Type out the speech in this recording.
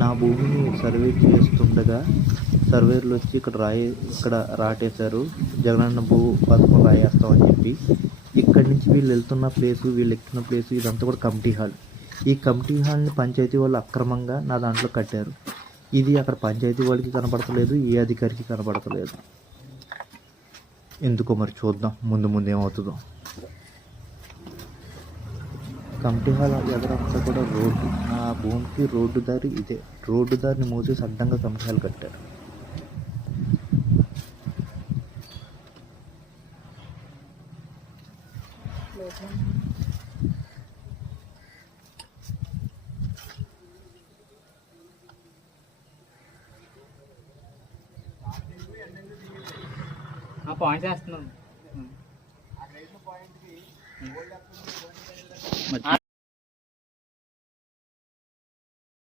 నా భూమిని సర్వే చేస్తుండగా సర్వేర్లు వచ్చి ఇక్కడ రాటేశారు, జగనన్న భూ పథకం రాయేస్తామని చెప్పి. ఇక్కడి నుంచి వీళ్ళు వెళ్తున్న ప్లేసు, వీళ్ళు ఎక్కుతున్న ప్లేసు ఇదంతా కూడా కమిటీ హాల్. ఈ కమిటీ హాల్ని పంచాయతీ వాళ్ళు అక్రమంగా నా దాంట్లో కట్టారు. ఇది అక్కడ పంచాయతీ వాళ్ళకి కనపడతలేదు, ఏ అధికారికి కనపడతలేదు. ఎందుకో మరి చూద్దాం ముందు ముందు ఏమవుతుందో. కమిటీ హాల్ ఎదురంతా కూడా రోడ్డు, నా భూమికి రోడ్డు దారి ఇదే. రోడ్డు దారిని మూసేసి అడ్డంగా కమిటీ హాల్ కట్టారు. పాయింట్ వేస్తున్నాను.